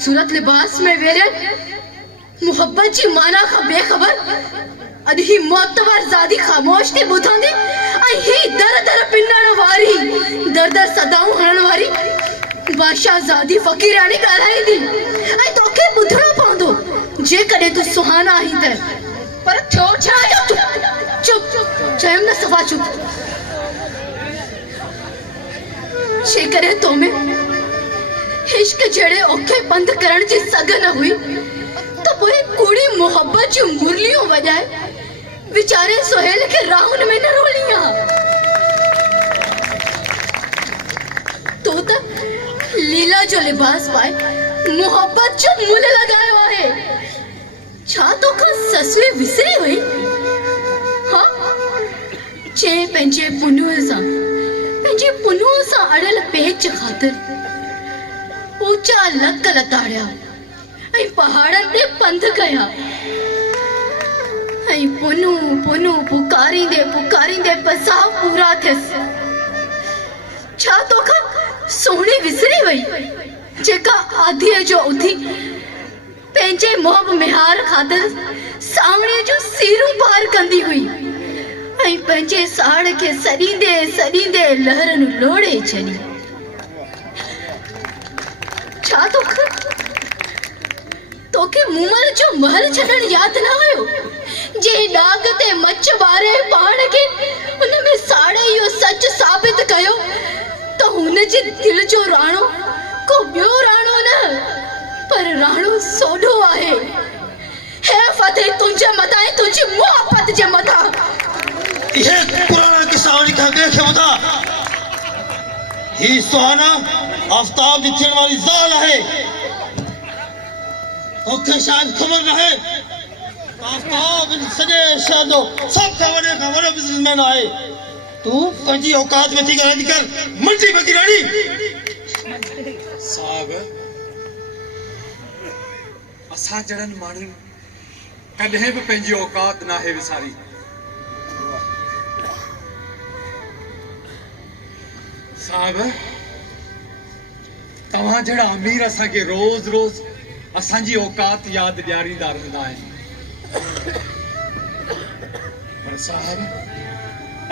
खूबसूरत लिबास में वेरे मोहब्बत जी माना का बेखबर अद ही मोतबर जादी खामोश थी बुधांदी आई ही दर दर पिन्नण वारी दर दर सदाऊं हणण वारी बादशाह जादी फकीरानी ॻाल्हाई थी आई तोखे बुधणो पवंदो जे कॾहिं तू सुहाना आई त पर थियो छा चुप चयम न सफ़ा चुप जे कॾहिं तो में इश्क जड़े औखे बंद करण जी सघ न हुई तो पोइ कूड़ी मोहब्बत जी मुरलियों वजाए बेचारे सोहेल के राहुन में न रोलिया तो लीला जो लिबास पाए मोहब्बत जो मुल लगायो है छा तो का ससुए विसरी हुई हाँ चे पंजे पुनुअ सा अड़ल पेच खातिर ऊंचा लक लताड़िया ऐं पहाड़न ते पंध कया ऐं पुनू पुनू पुकारींदे पसाव पूरा थियस छा तोखा सोहणी विसरी वई जेका आधीअ जो उथी पंहिंजे मोहब मिहार खातिर सावणे जो सीरूं पार कंदी हुई ऐं पंहिंजे साड़ खे सड़ींदे लहरन लोड़े छॾी छा तोखे मूमल जो महल छॾण याद न हुयो जे डाग ते मच बारे पाण के उन में साड़े यो सच साबित कयो तो हुन जे दिल जो राणो को ॿियो राणो न पर राणो सोढो आहे हे फतेह तुंहिंजे मथां तुंहिंजी मोहब्बत जे मथां ये पुराना किस्सा लिखा गया खे बता ही सुहाना आफ्ताब जी थियण वाली ज़ाल है तोखे शायद खबर न है आफ्ताब सॼे शहर जो सब खां वॾो बिज़नेसमैन आहे तू पंहिंजी औकात में थी ॻाल्हाईंदी कर मंडी फकीरानी साहब असां जड़न माण्हू कॾहिं बि पंहिंजी औकात नाहे विसारी साहब तव्हां जड़ा अमीर असां के रोज असांजी औकात याद ॾियारींदा रहंदा आहिनि पर साहब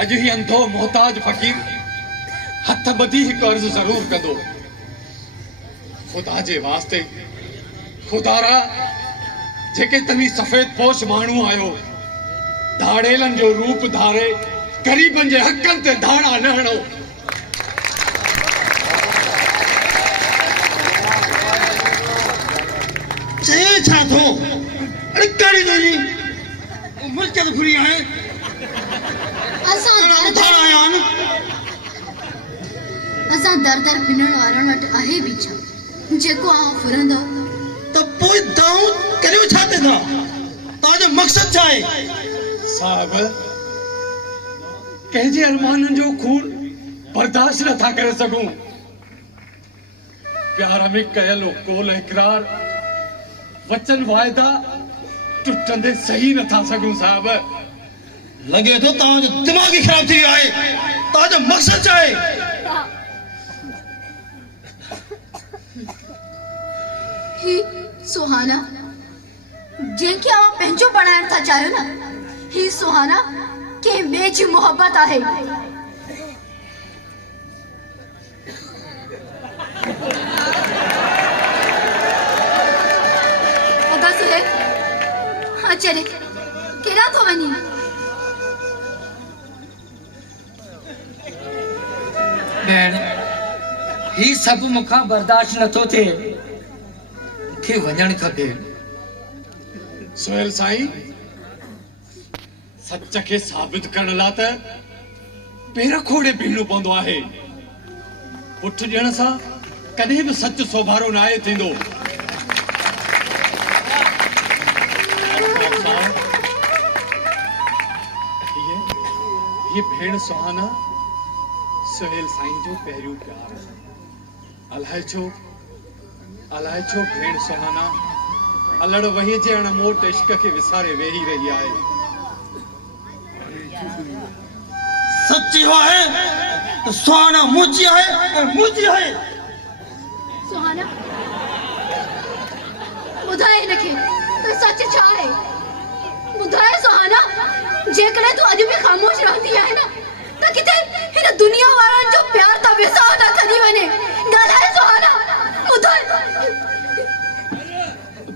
अॼु ही अंधो मोहताज फकीर हथ ॿधी हिकु अर्ज़ु ज़रूर कंदो खुदा जे वास्ते खुदारा जेके तव्हीं सफ़ेद पोश माण्हू आहियो धाड़ेलनि जो रूप धारे ग़रीबनि जे हक़नि ते धाड़ा न हणो छा थो अरे कड़ी दो जी मुझके तो फुरी आए असां दर दर पिनण वारन वटि आहे बि छा जेको आ फुरंदो तो पोइ दाऊं करियो छाते था तव्हांजो मक़सद छा आहे साहब कंहिंजे अरमाननि जो खून बर्दाश्त नथा करे सघूं प्यार में कयल कोल इकरार वचन वायदा टुटंदे सही नथा सघूं साहब लगे तो तव्हांजो दिमाग़ ही ख़राब थी वियो आहे तव्हांजो मक़सद छा आहे ही सुहाना जंहिंखे आवां पंहिंजो बणाइण था चाहियो न ही सुहाना कंहिं ॿिए जी मोहब्बत आहे चले केड़ा तो वनी बैन ही सब मुखा बर्दाश्त न तो थे के वणन खपे सोहेल साईं सच के साबित करण ला त पेर खोड़े बीहणो पवंदो आहे पुठ ॾियण सां कॾहिं बि सच सोभारो न आहे थींदो ये भेड़ सुहाना सोहेल साईं जो पहिरियों प्यार अलाए छो भेड़ सुहाना अलड़ वही जे अणमोट इश्क के विसारे वेही रही आहे सच्ची हो है तो सुहाना मुझी है और मुझी है सुहाना ॿुधाए हिनखे त सच छा आहे। ॿुधाए सुहाना, जेकॾहिं तूं अॼु बि ख़ामोश रहंदी आहे न त किथे हिन दुनिया वारनि जो प्यार त विसाउ न थी वञे। ॻाल्हाए सुहाना, ॿुधाए।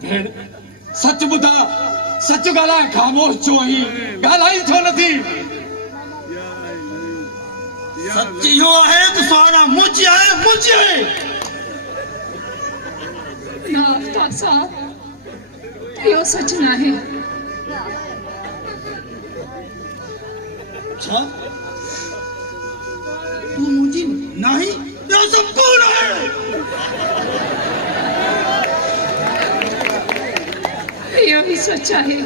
भेण सच ॿुधा, सच ॻाल्हाए, ख़ामोश छो आहीं, ॻाल्हाई छो नथी? सच इहो आहे त सुहाना मुंहिंजी आहे, मुंहिंजी आहे। ना आफ्ताब साहब, इहो सच न आहे। छा तू मुंहिंजी नहीं? ॿियो सभु कौन आहे? इहो ई सच आहे।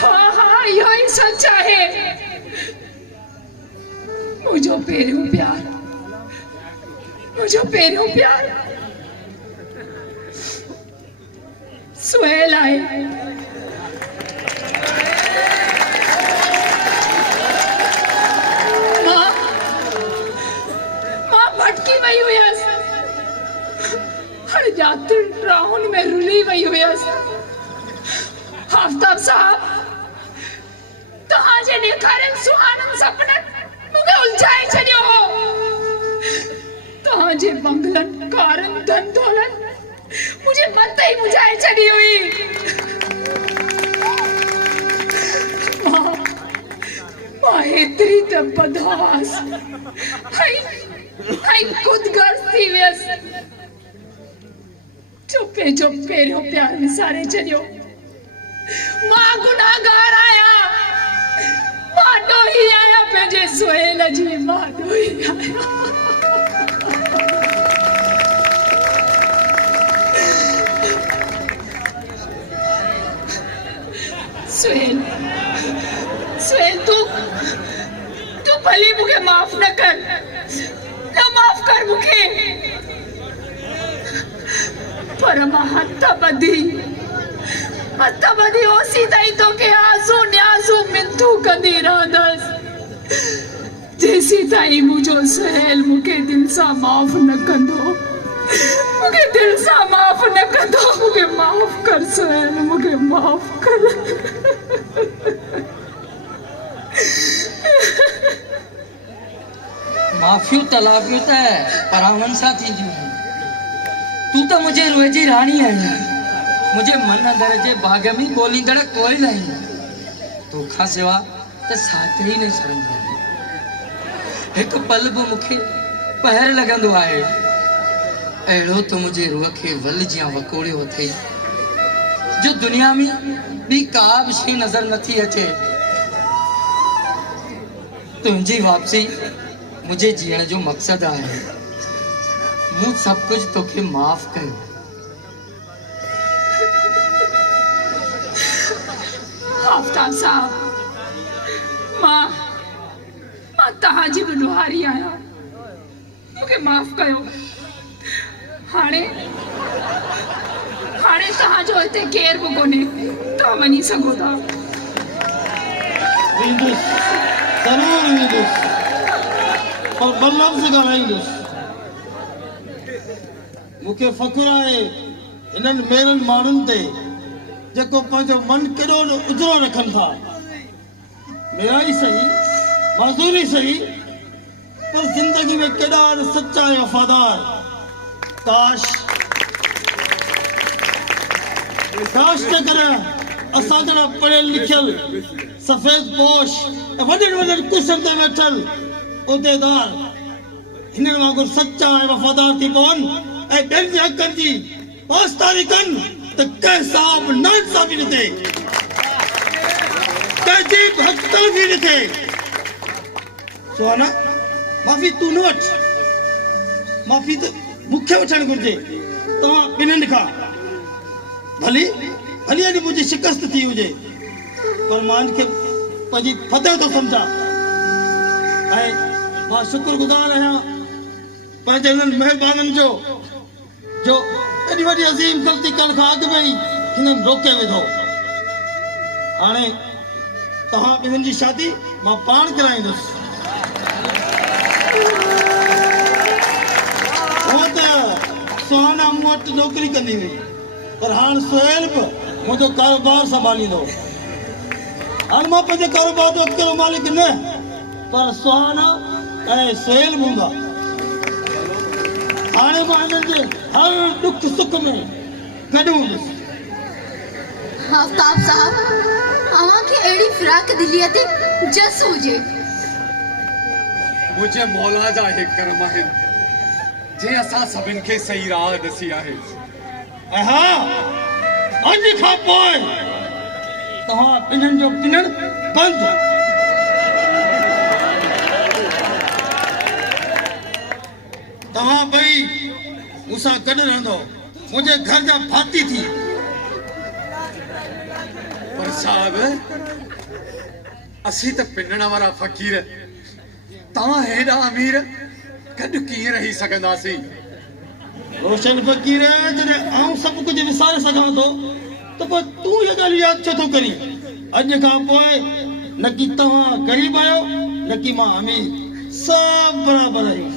हाँ हाँ, इहो ई सच आहे। मुंहिंजो पहिरियों प्यार, मुंहिंजो पहिरियों प्यार सुहेल आहे। मां भटकी वई हुयसि, हर जातुनि राहुनि में रुली वई हुयसि। आफ्ताब साहब, तव्हांजे ॾेखारियल सुहाननि सपननि मूंखे उलझाए छॾियो हो। तव्हांजे बंगलनि, कारनि, धन दौलत मुझे मत ही बुझाए छड़ी हुई। मां एतिरी त बदहवास हाई खुद गर्ज थी वियसि जो पंहिंजो पहिरियों प्यार विसारे छॾियो। मां गुनाहगार आहियां, मां ॾोही आहियां पंहिंजे सुहेल जी, मां ॾोही आहियां। सुहेल, सुहेल, तू भली मुझे माफ न कर, न माफ कर मुझे। पर मां हथ ॿधी ओसी ताईं तोखे आज़ू न्याज़ू मिनतू कंदी रहंदसि, जेसी ताईं मुंहिंजो सुहेल मूंखे दिल सां माफ़ न कंदो, मूंखे दिल सां माफ़ न कंदो। मूंखे माफ़ कर सुहेल, मूंखे माफ़ कर। माफ़ियूं तलाफ़ियूं त परावन सां थींदियूं आहिनि। तूं त मुंहिंजे रूह जी राणी आहीं, मुंहिंजे मन अंदर जे बाग़ में ॻोल्हींदड़ कोयल आहीं। तोखां सिवा त साथ ई न छॾंदो आहे। हिकु पल बि मूंखे पहर लॻंदो आहे अहिड़ो त मुंहिंजे रूह खे वल जियां वकोड़ियो अथई जो दुनिया में ॿी का बि शइ नज़र नथी अचे। तुंहिंजी वापसी मुझे जीअण जो मक़सद आहे। मूं सब कुछ तोखे माफ़ कयो। आफ्ताब साहब, मां तव्हांजी बि ॾुहारी आहियां, मूंखे माफ़ कयो। हाणे तव्हांजो हिते केरु बि कोन्हे, तव्हां वञी सघो था। वेंदुसि, ज़रूरु वेंदुसि, पर ॿ लफ़्ज़ ॻाल्हाईंदुसि। मूंखे फ़ख़ुरु आहे इन्हनि मेरनि माण्हुनि ते जेको पंहिंजो मन केॾो न उजरो रखनि था। मेरा ई सही, माज़ूरी सही, पर ज़िंदगी में केॾा न सच्चा ऐं वफ़ादार। काश जेकर असां जहिड़ा पढ़ियल लिखियल, सफ़ेद पोश, वॾनि वॾनि कुर्सियुनि ते वेठल उहिदेदार हिननि वांगुरु सच्चा ऐं वफ़ादार थी पवनि ऐं ॿियनि जे हक़नि जी पासदारी कनि त कंहिं सां बि नाइंसाफ़ी न थिए, कंहिंजी बि हक़ तलफ़ी न थिए। सुहाना, माफ़ी तूं न वठ, माफ़ी त मूंखे वठणु घुरिजे तव्हां ॿिन्हिनि खां। भली अॼु मुंहिंजी शिकस्त थी हुजे, पर मां हिनखे पंहिंजी फतेह थो सम्झां ऐं मां शुक्रगुज़ार आहियां पंहिंजे हिननि महिरबाननि जो एॾी वॾी अज़ीम ग़लती करण खां अॻु में ई हिननि रोके विधो। हाणे तव्हां ॿिन्हिनि जी शादी मां पाण कराईंदुसि। सुहाना मूं वटि नौकरी कंदी हुई, पर हाणे सुहेल बि मुंहिंजो कारोबार संभालींदो। हाणे मां पंहिंजे कारोबार जो अकेलो मालिक न, पर सुहाना ऐं सुहेल बि हूंदा। हाणे मां हिननि जे हर दुख सुख में गॾु हूंदुसि। आफ्ताब साहब, अवां खे अहिड़ी फिराक दिलीअ ते जस हुजे। मुझे मौला जा हे करम आहिनि जे असां सभिनि खे सही राह ॾसी आहे। ऐं हा, अॼु खां पोइ तव्हां ॿिन्हिनि जो किनण बंदि। तव्हां ॿई मूंसां गॾु रहंदो, मुंहिंजे घर जा भाती थी। पर साहब, असीं त पिनण वारा फ़क़ीर, तव्हां हेॾा अमीर गॾु कीअं रही सघंदासीं? रोशन फ़क़ीर, जॾहिं आउं सभु कुझु विसारे सघां थो त पोइ तूं इहा ॻाल्हि यादि छो थो करीं? अॼु खां पोइ न की तव्हां ग़रीब आहियो, न की मां अमीर, सभु बराबरि आहियूं।